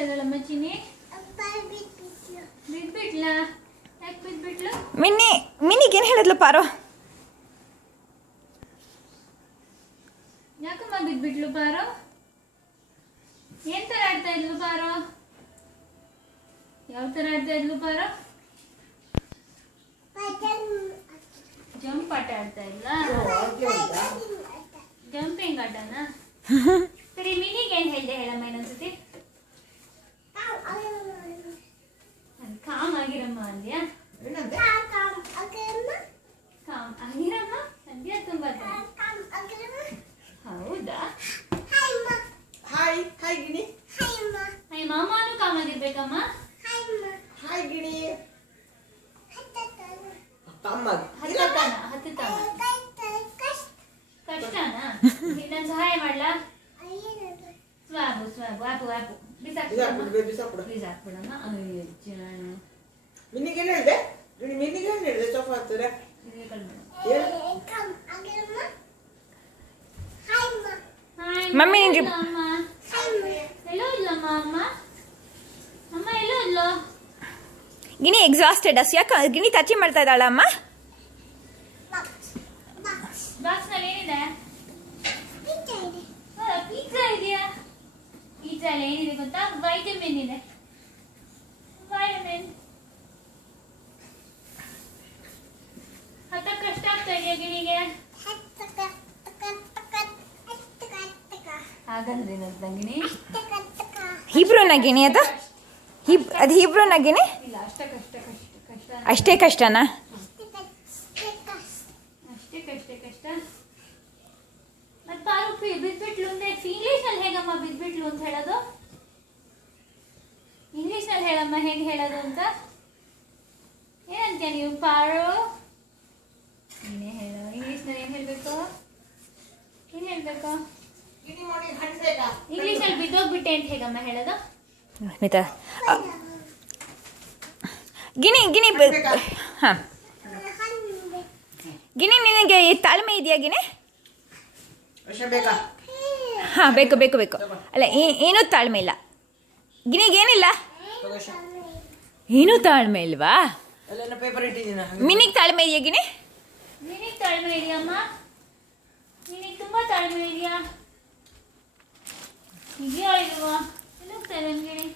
ಇರಲ್ಲಮ್ಮ ಚಿನ್ನಿ ಬಿಟ್ಬಿಟ್ಲಾ ಯಾಕೆ ಬಿಟ್ಬಿಟ್ಲು ಮಿನಿಗೇನು ಹೇಳಿದ್ಲು ಪಾರೋ ಯಾಕಮ್ಮ ಬಿಟ್ಬಿಟ್ಲು ಪಾರೋ ಏನ್ ತರ ಆಡ್ತಾ ಇದ್ಲು ಪಾರೋ ಯಾವ ತರ ಆಡ್ತಾ ಇದ್ಲು ಪಾರೋ ಜಂಪ್ ಆಟ ಆಡ್ತಾ ಇಲ್ಲ ಜಂಪಿಂಗ್ ಆಟನಾ ಸರಿ ಮಿನಿಗೆ ಏನ್ ಹೇಳ್ದೆ ಹೇಳಮ್ಮ ಇನ್ನೊಂದ್ಸತಿ ಕಾಮ್ ಆಗಿರಮ್ಮ ಅಂದ್ಯಾ ಕಾಮ್ ಆಗಿರಮ್ಮ ಅಂದ್ಯಾ ತುಂಬಾ ಹೌದಾ ಹಾಯ್ ಹಾಯ್ ಗಿಣಿ ಹಾಯ್ ಮಾಮನು ಕಾಮ್ ಆಗಿರ್ಬೇಕಮ್ಮ ಹಾಯ್ ಗಿಣಿ ಹತ್ತತಾನ ಕಷ್ಟನಾ ನಾನು ಸಹಾಯ ಮಾಡ್ಲಾ ಸ್ವಾಬು ಸ್ವಾಬು ಆಪು ಆಪು ಬಿಸಾಕ್ಬಿಡಮ್ಮ ಮಿನಿಗೇನು ಹೇಳಿದೆ ಮಿನಿಗೇನು ಹೇಳಿದೆ ಸೋಫಾ ಹತ್ತಿರ ಮಮ್ಮಿ ಅಮ್ಮ ಎಲ್ಲೋ ಇಲ್ಲಮ್ಮ ಅಮ್ಮ ಅಮ್ಮ ಎಲ್ಲೋ ಇಲ್ಲೋ ಗಿಣಿ ಎಕ್ಸಾಸ್ಟೆಡ್ ಅಸ್ ಯಾಕೆ ಗಿಣಿ ಟಚ್ ಮಾಡ್ತಾ ಇದ್ದಾಳ ಅಮ್ಮ ಬಾಕ್ಸ್ ನಲ್ಲಿ ಏನಿದೆ ಪಿಜ್ಜಾ ಇದೆಯಾ ಪಿಜ್ಜಾ ಅಲ್ಲಿ ಏನಿದೆ ಗೊತ್ತಾ ವೈಟಮಿನ್ ಇದೆ ವೈಟಮಿನ್ ಹತ್ತ ಕಷ್ಟ ಆಗ್ತಾ ಇದೆಯಾ ಗಿಣಿಗೆ ಹಾಗಂದ್ರೇನಂತ ಗಿಣಿ ಹೀಬ್ರೂನ ಗಿಣಿ ಅದು ಹೀಬ್ರೂನ ಗಿಣಿ ಇಲ್ಲ ಅಷ್ಟೇ ಕಷ್ಟ ಅಷ್ಟೇ ಕಷ್ಟನಾ ಕಷ್ಟ ಮತ್ತೆ ಪಾರು ಬಿದ್ಬಿಟ್ಲು ಅಂದ್ರೆ ಇಂಗ್ಲಿಷ್ ನಲ್ಲಿ ಹೇಗಮ್ಮ ಬಿದ್ಬಿಟ್ಲು ಅಂತ ಹೇಳೋದು ಇಂಗ್ಲಿಷ್ ನಲ್ಲಿ ಹೇಳಮ್ಮ ಹೇಗೆ ಹೇಳೋದು ಅಂತ ಏನಂತೀಯ ನೀವು ಪಾರು ನೀನೇ ಹೇಳು ಇಂಗ್ಲಿಷ್ ನಲ್ಲಿ ಏನ್ ಹೇಳ್ಬೇಕು ಇಂಗ್ಲಿಷ್ ನಲ್ಲಿ ಬಿದ್ದೋಗ್ಬಿಟ್ಟೆ ಅಂತ ಹೇಗಮ್ಮ ಹೇಳೋದು ಮಿತಾ ಗಿಣಿ ಹಾಂ ಗಿಣಿ ನಿನಗೆ ತಾಳ್ಮೆ ಇದೆಯಾ ಗಿಣಿ ಹಾಂ ಬೇಕು ಅಲ್ಲ ಏನೂ ತಾಳ್ಮೆ ಇಲ್ಲ ಗಿಣಿಗೇನಿಲ್ಲ ಏನೂ ತಾಳ್ಮೆ ಇಲ್ವಾ ಮಿನಿಗೆ ತಾಳ್ಮೆ ಇದೆಯಾ ಗಿಣಿ ನಿನಗೆ ತಾಳ್ಮೆ ಇದೆಯಮ್ಮ ನಿನಗೆ ತುಂಬಾ ತಾಳ್ಮೆ ಇದೆಯಾ ಇದೆಯಾ ಇಲ್ವಾ ಇಲ್ಲ ಗಿಣಿ